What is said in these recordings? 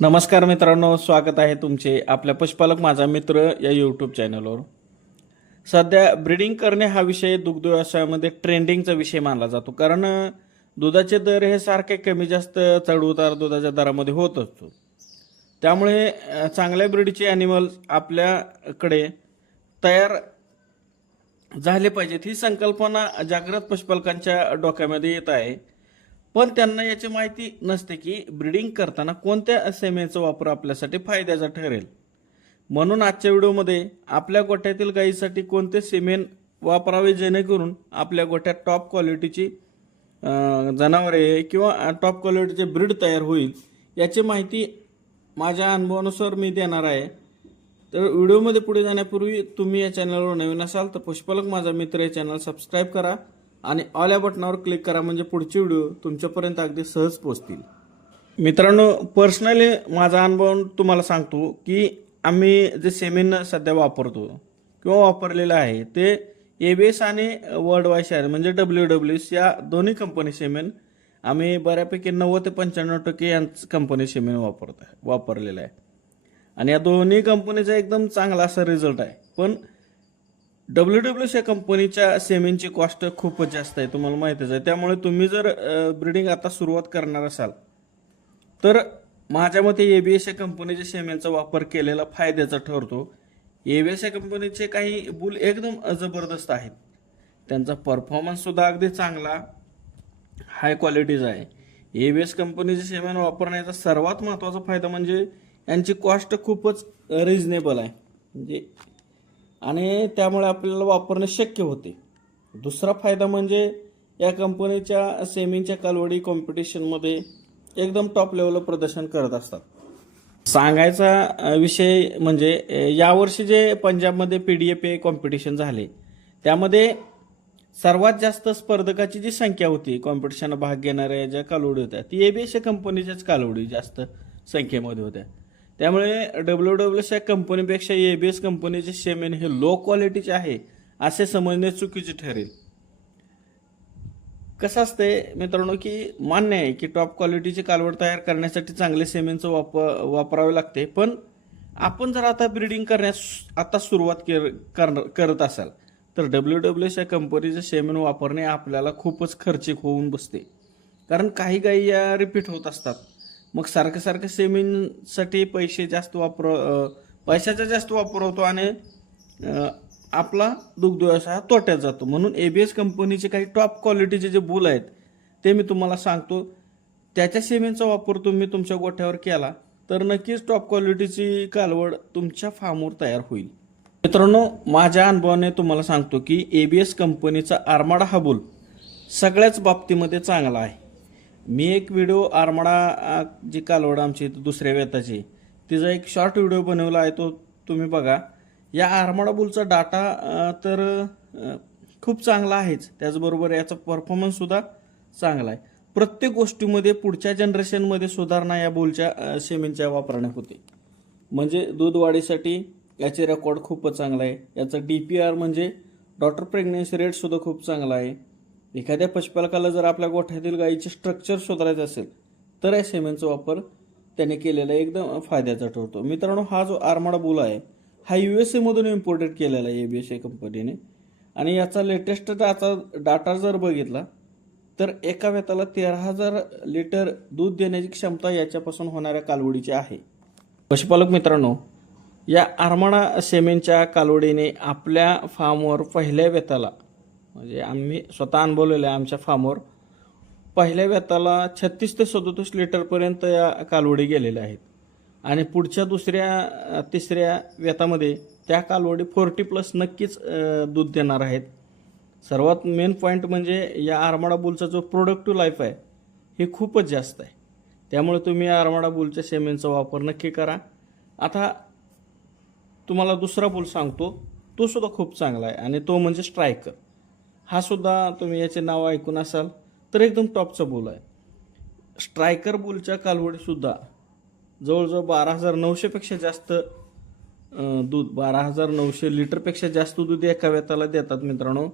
नमस्कार मित्रांनो स्वागत आहे तुमचे आपल्या पशुपालक माझा मित्र या यूट्यूब चॅनलवर सध्या ब्रीडिंग करणे हा विषय दुग्ध व्यवसायामध्ये ट्रेंडिंगचा विषय मानला जातो. कारण दुधाचे दर हे सारखे कमी जास्त चढउतार दुधाच्या दरामध्ये होत असतो. त्यामुळे चांगल्या ब्रीडचे ॲनिमल्स आपल्याकडे तयार झाले पाहिजेत ही संकल्पना जागृत पशुपालकांच्या डोक्यामध्ये येत आहे. पण त्यांना याची माहिती नसते की ब्रीडिंग करताना कोणत्या सेमेचा वापर आपल्यासाठी फायद्याचा ठरेल. म्हणून आजच्या व्हिडिओमध्ये आपल्या गोठ्यातील गायीसाठी कोणते सिमेंट वापरावे जेणेकरून आपल्या गोठ्यात टॉप क्वालिटीची जनावरे किंवा टॉप क्वालिटीचे ब्रीड तयार होईल याची माहिती माझ्या अनुभवानुसार मी देणार आहे. तर व्हिडिओमध्ये पुढे जाण्यापूर्वी तुम्ही या चॅनलवर नवीन असाल तर पुष्पलक माझा मित्र हे चॅनल सबस्क्राईब करा. आणि ऑल या बटनावर क्लिक करा म्हणजे पुढचे व्हिडिओ तुमच्यापर्यंत अगदी सहज पोचतील मित्रांनो पर्सनली माझा अनुभव तुम्हाला सांगतो की आम्ही जे सेमिन सध्या वापरतो किंवा वापरलेलं आहे ते ए बी एस आणि वर्ल्ड वाय शेअर म्हणजे डब्ल्यू डब्ल्यू एस या दोन्ही कंपनी सेमेन आम्ही बऱ्यापैकी नव्वद ते पंच्याण्णव टक्के यांच कंपनी सेमेन वापरत वापरलेलं आहे. आणि या दोन्ही कंपनीचा एकदम चांगला असा रिझल्ट आहे. पण डब्ल्यू डब्ल्यू या कंपनीच्या सेमेनची कॉस्ट खूपच जास्त आहे तुम्हाला माहितीच आहे. त्यामुळे तुम्ही जर ब्रिडिंग आता सुरुवात करणार असाल तर माझ्या मते ए वी एस या कंपनीच्या सेमेनचा वापर केलेला फायद्याचा ठरतो. ए वी एस या कंपनीचे काही बुल एकदम जबरदस्त आहेत. त्यांचा परफॉर्मन्ससुद्धा अगदी चांगला हाय क्वालिटीचा आहे. ए वी एस कंपनीचे सेमेन वापरण्याचा सर्वात महत्त्वाचा फायदा म्हणजे यांची कॉस्ट खूपच रिजनेबल आहे. म्हणजे आणि त्यामुळे आपल्याला वापरणे शक्य होते. दुसरा फायदा म्हणजे या कंपनीच्या सेमींच्या कालवडी कॉम्पिटिशनमध्ये एकदम टॉप लेवलला प्रदर्शन करत असतात. सांगायचा विषय म्हणजे यावर्षी जे पंजाबमध्ये P D F A competition झाले त्यामध्ये सर्वात जास्त स्पर्धकाची जी संख्या होती कॉम्पिटिशनला भाग घेणाऱ्या ज्या कालवडी होत्या ती एबीएस कंपनीच्याच कालवडी जास्त संख्येमध्ये होत्या. त्यामुळे डब्ल्यू डब्ल्यू या कंपनीपेक्षा ए बी एस कंपनीचे सेमेन हे लो क्वालिटीचे आहे असे समजणे चुकीचे ठरेल. कसं असते मित्रांनो की मान्य आहे की टॉप क्वालिटीची कालवड तयार करण्यासाठी चांगले सेमेनचं वाप वापरावे लागते पण आपण जर आता ब्रीडिंग करण्यास आता सुरुवात कर- करणार- करत असाल तर डब्ल्यू डब्ल्यू या कंपनीचे सेमेन वापरणे आपल्याला खूपच खर्चिक होऊन बसते. कारण काही गाई या रिपीट होत असतात. मग सारखं सारखं सेमिनसाठी पैसे जास्त वापर पैशाचा जास्त वापर होतो आणि आपला दुग्ध व्यवसाय हा तोट्यात जातो. म्हणून ए बी एस कंपनीचे काही टॉप क्वालिटीचे जे बुल आहेत ते मी तुम्हाला सांगतो. त्याच्या सेमेनचा वापर तुम्ही तुमच्या गोठ्यावर केला तर नक्कीच टॉप क्वालिटीची कालवड तुमच्या फार्मवर तयार होईल. मित्रांनो माझ्या अनुभवाने तुम्हाला सांगतो की ए बी एस कंपनीचा आरमाडा हा बुल सगळ्याच बाबतीमध्ये चांगला आहे. मी एक व्हिडिओ आरमाडा जी कालवड आमची दुसऱ्या वेताची तिचा एक शॉर्ट व्हिडिओ बनवला आहे तो तुम्ही बघा. या आरमाडा बुलचा डाटा तर खूप चांगला आहेच. त्याचबरोबर याचा परफॉर्मन्ससुद्धा चांगला आहे. प्रत्येक गोष्टीमध्ये पुढच्या जनरेशनमध्ये सुधारणा या बुलच्या अ, सेमेनच्या वापराने होते. म्हणजे दूध वाढीसाठी याचे रेकॉर्ड खूपच चांगला आहे. याचा डी पी आर म्हणजे डॉटर प्रेग्नन्सी रेटसुद्धा खूप चांगला आहे. एखाद्या पशुपालकाला जर आपल्या गोठ्यातील गायीचे स्ट्रक्चर शोधायचं असेल तर या सेमेनचा वापर त्याने केलेला एकदम फायद्याचा ठरतो. मित्रांनो हा जो आरमाडा बुल आहे हा यू एस एमधून इम्पोर्टेड केलेला आहे ए बी एस ए कंपनीने आणि याचा लेटेस्ट आता डाटा जर बघितला तर एका वेताला तेरा हजार लिटर दूध देण्याची क्षमता याच्यापासून होणाऱ्या कालवडीची आहे. पशुपालक मित्रांनो या आरमाडा सेमेनच्या कालवडीने आपल्या फार्मवर पहिल्या वेताला म्हणजे आम्ही स्वतः अनुभवलेलं आहे आमच्या फार्मवर. पहिल्या वेताला छत्तीस ते सदोतीस लिटरपर्यंत या कालवडी गेलेल्या आहेत. आणि पुढच्या दुसऱ्या तिसऱ्या वेतामध्ये त्या कालवडी फोर्टी प्लस नक्कीच दूध देणार आहेत. सर्वात मेन पॉईंट म्हणजे या आरमाडा बुलचा जो प्रोडक्टिव्ह लाईफ आहे हे खूपच जास्त आहे. त्यामुळे तुम्ही या आरमाडा बुलच्या सेमेनचा वापर नक्की करा. आता तुम्हाला दुसरा बुल सांगतो तो सुद्धा खूप चांगला आहे आणि तो म्हणजे स्ट्रायकर हा सुद्धा तुम्ही याचे नाव ऐकून असाल तर एकदम टॉपचा बोल आहे. स्ट्रायकर बोलच्या कालवडीसुद्धा जवळजवळ बारा हजार नऊशेपेक्षा जास्त दूध बारा हजार नऊशे लिटरपेक्षा जास्त दूध एका वेताला देतात मित्रांनो.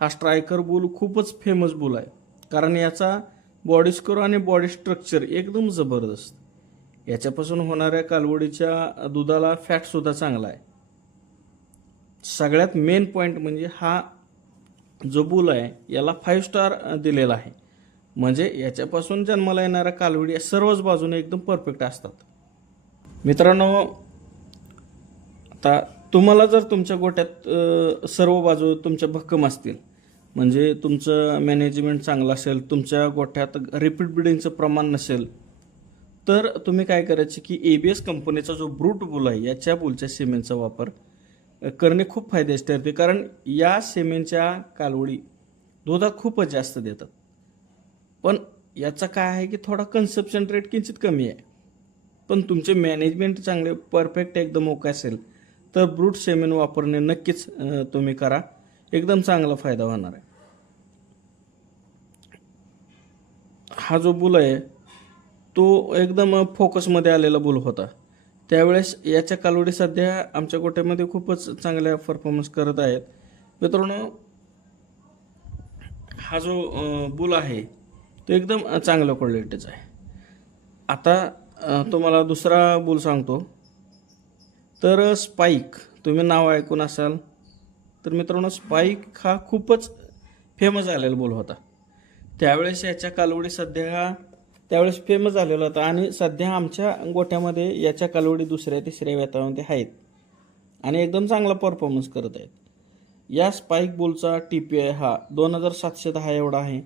हा स्ट्रायकर बुल खूपच फेमस बुल आहे. कारण याचा बॉडी स्कोर आणि बॉडी स्ट्रक्चर एकदम जबरदस्त. याच्यापासून होणाऱ्या कालवडीच्या दुधाला फॅटसुद्धा चांगला आहे. सगळ्यात मेन पॉईंट म्हणजे हा जो बुल आहे याला फाईव्ह स्टार दिलेला आहे. म्हणजे याच्यापासून जन्माला येणाऱ्या कालवडी या सर्वच बाजूने एकदम परफेक्ट असतात. मित्रांनो आता तुम्हाला जर तुमच्या गोट्यात सर्व बाजू तुमच्या भक्कम असतील म्हणजे तुमचं मॅनेजमेंट चांगलं असेल तुमच्या गोठ्यात रिपीट ब्रिडिंगचं प्रमाण नसेल तर तुम्ही काय करायचे की ए बी एस कंपनीचा जो ब्रूट बुल आहे याच्या बुलच्या सिमेंटचा वापर करणे खूप फायदेशीर ठरते. कारण या सेमेंटच्या कालवडी दुधात खूपच जास्त देतात. पण याचा काय आहे की थोडा कन्सप्शन रेट किंचित कमी आहे. पण तुमचे मॅनेजमेंट चांगले परफेक्ट एकदम ओके असेल तर ब्रूट सेमेन वापरणे नक्कीच तुम्ही करा. एकदम चांगला फायदा होणार आहे. हा जो बुल आहे तो एकदम फोकसमध्ये आलेला बुल होता. त्यावेळेस याच्या कालवडी सध्या आमच्या गोट्यामध्ये खूपच चांगल्या परफॉर्मन्स करत आहेत. मित्रांनो हा जो बुल आहे तो एकदम चांगल्या क्वालिटीचा आहे. आता तुम्हाला दुसरा बुल सांगतो. तर स्पाईक तुम्ही नाव ऐकून असाल. तर मित्रांनो स्पाईक हा खूपच फेमस झालेला बोल होता. त्यावेळेस याच्या कालवडी सध्या त्यावेळेस फेमस झालेला होता. आणि सध्या आमच्या गोठ्यामध्ये याच्या कालवडी दुसऱ्या तिसऱ्या वेतामध्ये आहेत. आणि एकदम चांगला परफॉर्मन्स करत आहेत. या स्पाईक बोलचा टी पी आय हा दोन हजार सातशे दहा एवढा आहे.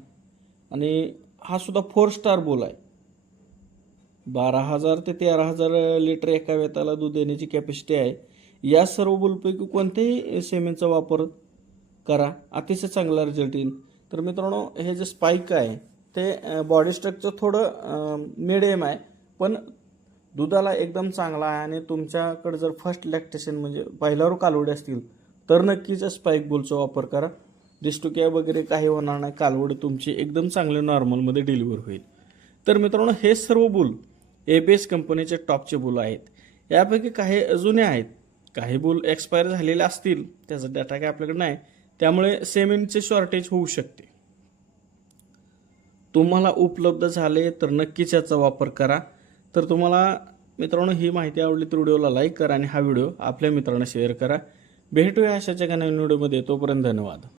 आणि हा सुद्धा फोर स्टार बोल आहे. बारा हजार ते तेरा हजार लिटर एका वेताला दूध देण्याची कॅपॅसिटी आहे. या सर्व बोलपैकी कोणत्याही सेमेंटचा वापर करा. अतिशय चांगला रिझल्ट येईल. तर मित्रांनो हे जे स्पाईक आहे ते बॉडी स्ट्रक्चर थोडं मिडियम आहे. पण दुधाला एकदम चांगला आहे आणि तुमच्याकडे जर फर्स्ट लॅक्टेशन म्हणजे पहिल्यावर कालवडी असतील तर नक्कीच स्पाईक बुलचा वापर करा. डिस्टोकिया वगैरे काही होणार नाही. कालवडी तुमची एकदम चांगले नॉर्मलमध्ये डिलिव्हर होईल. तर मित्रांनो हे सर्व बुल एबीएस कंपनीचे टॉपचे बुल आहेत. यापैकी काही जुने आहेत. काही बुल एक्सपायर झालेले असतील त्याचा डाटा काय आपल्याकडे नाही. त्यामुळे सेमेंटचे शॉर्टेज होऊ शकते. तुम्हाला उपलब्ध झाले तर नक्कीच याचा वापर करा. तर तुम्हाला मित्रांनो ही माहिती आवडली तर व्हिडिओला लाईक करा आणि हा व्हिडिओ आपल्या मित्रांना शेअर करा. भेटूया अशाच्या एका नवीन व्हिडिओमध्ये. तोपर्यंत धन्यवाद.